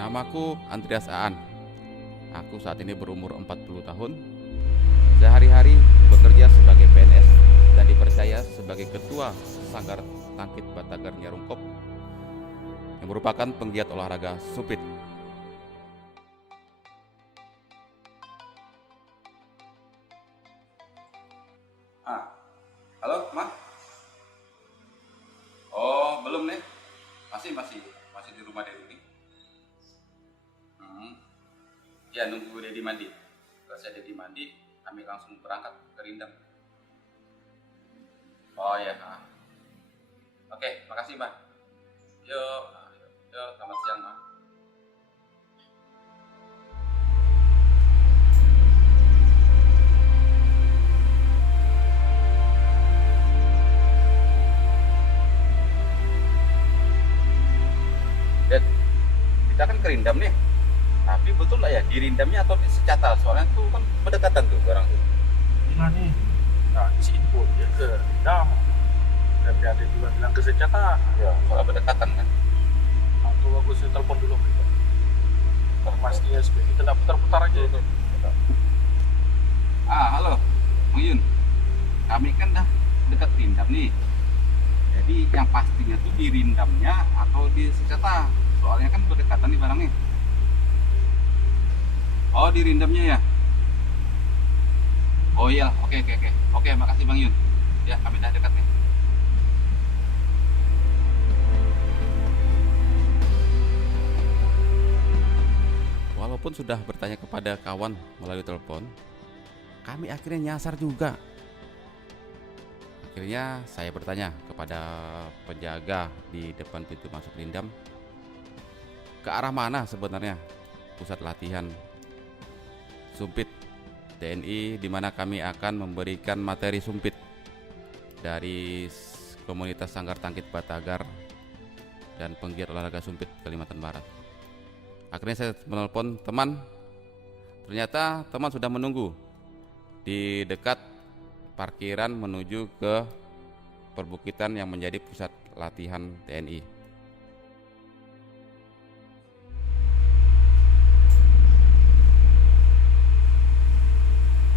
Namaku Andreas Aan. Aku saat ini berumur 40 tahun. Sehari-hari bekerja sebagai PNS dan dipercaya sebagai ketua Sanggar Tangkit Batagar Nyarungkop yang merupakan penggiat olahraga sumpit. Halo, Ma? Oh, belum nih. Masih di rumah Dedi. Ya, nunggu Dedi mandi. Selesai Dedi mandi, kami langsung berangkat ke Rindam. Oh ya. Oke, makasih, Ma. Yuk, selamat siang, Ma. Ded, kita kan ke Rindam nih. Tapi betul lah ya, di Rindamnya atau di Secata? Soalnya tuh kan berdekatan tuh barang tuh. Gimana nih? Nah, isi info dia ke Rindam. Tapi ada juga bilang ke Secata. Ya, soalnya berdekatan kan. Atau aku telepon dulu mereka. Pastinya supaya kita nggak putar-putar aja itu. Halo, Bang Yun. Kami kan dah dekat Rindam nih. Jadi yang pastinya tuh di Rindamnya atau di Secata? Soalnya kan berdekatan nih barangnya. Oh, di Rindamnya ya? Oh iya, oke. Oke, makasih Bang Yun. Ya, kami dah dekat nih. Walaupun sudah bertanya kepada kawan melalui telepon, kami akhirnya nyasar juga. Akhirnya saya bertanya kepada penjaga di depan pintu masuk Rindam, ke arah mana sebenarnya pusat latihan sumpit TNI, di mana kami akan memberikan materi sumpit dari komunitas Sanggar Tangkit Batagar dan penggiat olahraga sumpit Kalimantan Barat. Akhirnya saya menelpon teman. Ternyata teman sudah menunggu di dekat parkiran menuju ke perbukitan yang menjadi pusat latihan TNI.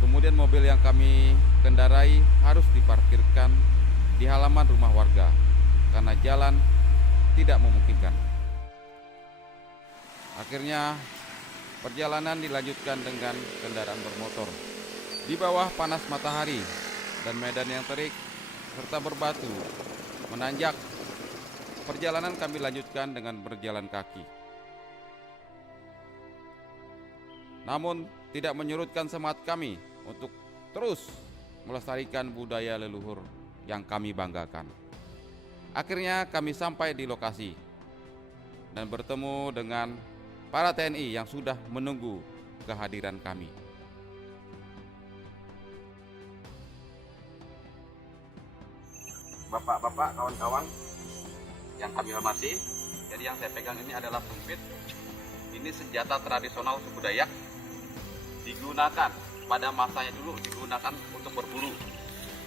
Kemudian mobil yang kami kendarai harus diparkirkan di halaman rumah warga karena jalan tidak memungkinkan. Akhirnya perjalanan dilanjutkan dengan kendaraan bermotor di bawah panas matahari dan medan yang terik serta berbatu menanjak. Perjalanan kami lanjutkan dengan berjalan kaki. Namun tidak menyurutkan semangat kami untuk terus melestarikan budaya leluhur yang kami banggakan. Akhirnya kami sampai di lokasi dan bertemu dengan para TNI yang sudah menunggu kehadiran kami. Bapak-bapak, kawan-kawan yang kami hormati, jadi yang saya pegang ini adalah sumpit. Ini senjata tradisional suku Dayak, digunakan pada masanya dulu, digunakan untuk berburu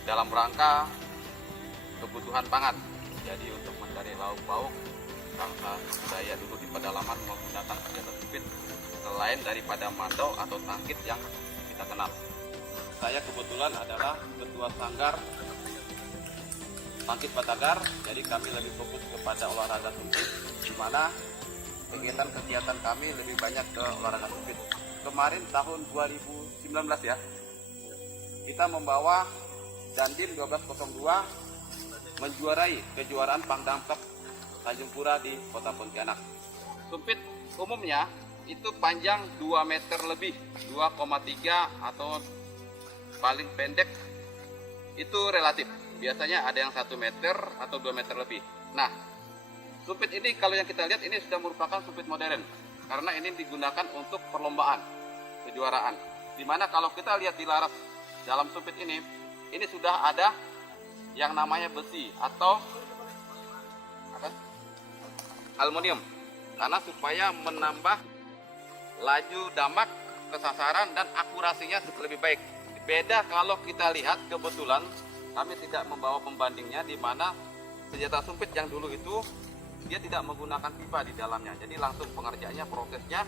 dalam rangka kebutuhan pangan. Jadi untuk mencari lauk pauk, bangsa suku Dayak dulu di pedalaman menggunakan senjata sumpit selain daripada mandau atau tangkit yang kita kenal. Saya kebetulan adalah ketua Sanggar Tangkit Batagar, jadi kami lebih fokus kepada olahraga sumpit, di mana kegiatan kami lebih banyak ke olahraga sumpit. Kemarin tahun 2019 ya, kita membawa Dandim 1202 menjuarai kejuaraan Pangdampek Tanjung Pura di Kota Pontianak. Sumpit umumnya itu panjang 2 meter lebih, 2,3 atau paling pendek itu relatif. Biasanya ada yang 1 meter atau 2 meter lebih. Nah, sumpit ini kalau yang kita lihat ini sudah merupakan sumpit modern karena ini digunakan untuk perlombaan, kejuaraan. Dimana kalau kita lihat di laras dalam sumpit ini sudah ada yang namanya besi atau aluminium, karena supaya menambah laju damak ke sasaran dan akurasinya lebih baik. Beda kalau kita lihat, kebetulan kami tidak membawa pembandingnya, di mana senjata sumpit yang dulu itu dia tidak menggunakan pipa di dalamnya. Jadi langsung pengerjaannya, prosesnya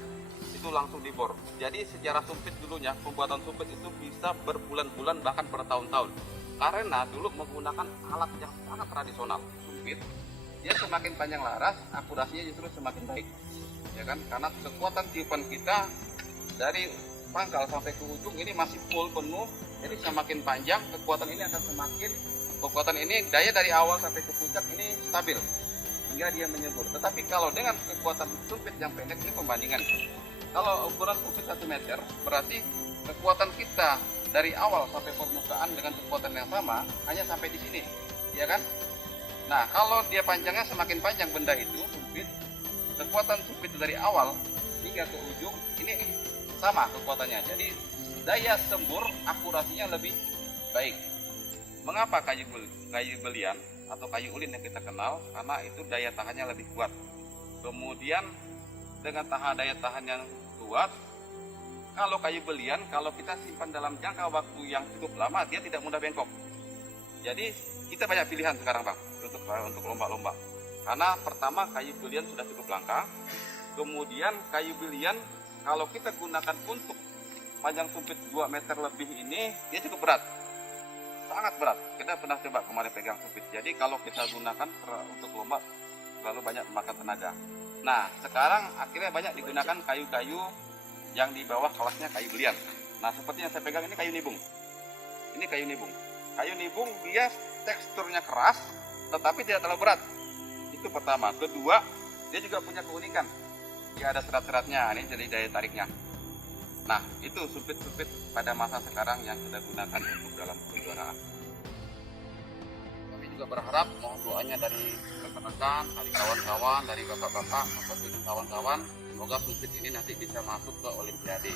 itu langsung dibor. Jadi sejarah sumpit dulunya, pembuatan sumpit itu bisa berbulan-bulan bahkan bertahun-tahun. Karena dulu menggunakan alat yang sangat tradisional. Sumpit, dia semakin panjang laras, akurasinya justru semakin baik. Ya kan? Karena kekuatan tiupan kita dari pangkal sampai ke ujung ini masih full penuh. Jadi semakin panjang, kekuatan ini akan semakin, kekuatan ini daya dari awal sampai ke puncak ini stabil hingga dia menyebur. Tetapi kalau dengan kekuatan sumpit yang pendek, ini pembandingan. Kalau ukuran sumpit 1 meter, berarti kekuatan kita dari awal sampai permukaan dengan kekuatan yang sama hanya sampai di sini, ya kan? Nah, kalau dia panjangnya semakin panjang benda itu sumpit, kekuatan sumpit dari awal hingga ke ujung ini sama kekuatannya. Jadi daya sembur akurasinya lebih baik. Mengapa kayu belian atau kayu ulin yang kita kenal? Karena itu daya tahannya lebih kuat. Kemudian dengan daya tahan yang kuat, kalau kayu belian, kalau kita simpan dalam jangka waktu yang cukup lama, dia tidak mudah bengkok. Jadi kita banyak pilihan sekarang Bang untuk lomba-lomba. Karena pertama kayu belian sudah cukup langka. Kemudian kayu belian kalau kita gunakan untuk panjang sumpit 2 meter lebih ini, dia cukup berat. Sangat berat. Kita pernah coba kemarin pegang sumpit. Jadi kalau kita gunakan untuk lomba terlalu banyak memakan tenaga. Nah, sekarang akhirnya banyak digunakan kayu-kayu yang di bawah kelasnya kayu belian. Nah, seperti yang saya pegang ini kayu nibung. Ini kayu nibung. Kayu nibung dia teksturnya keras, tetapi tidak terlalu berat. Itu pertama. Kedua, dia juga punya keunikan. Dia ada serat-seratnya, ini jadi daya tariknya. Nah, itu sumpit-sumpit pada masa sekarang yang kita gunakan untuk dalam kejuaraan. Kami juga berharap mohon doanya dari rekan-rekan, dari kawan-kawan, dari bapak-bapak, maupun kawan-kawan, semoga sumpit ini nanti bisa masuk ke Olimpiade.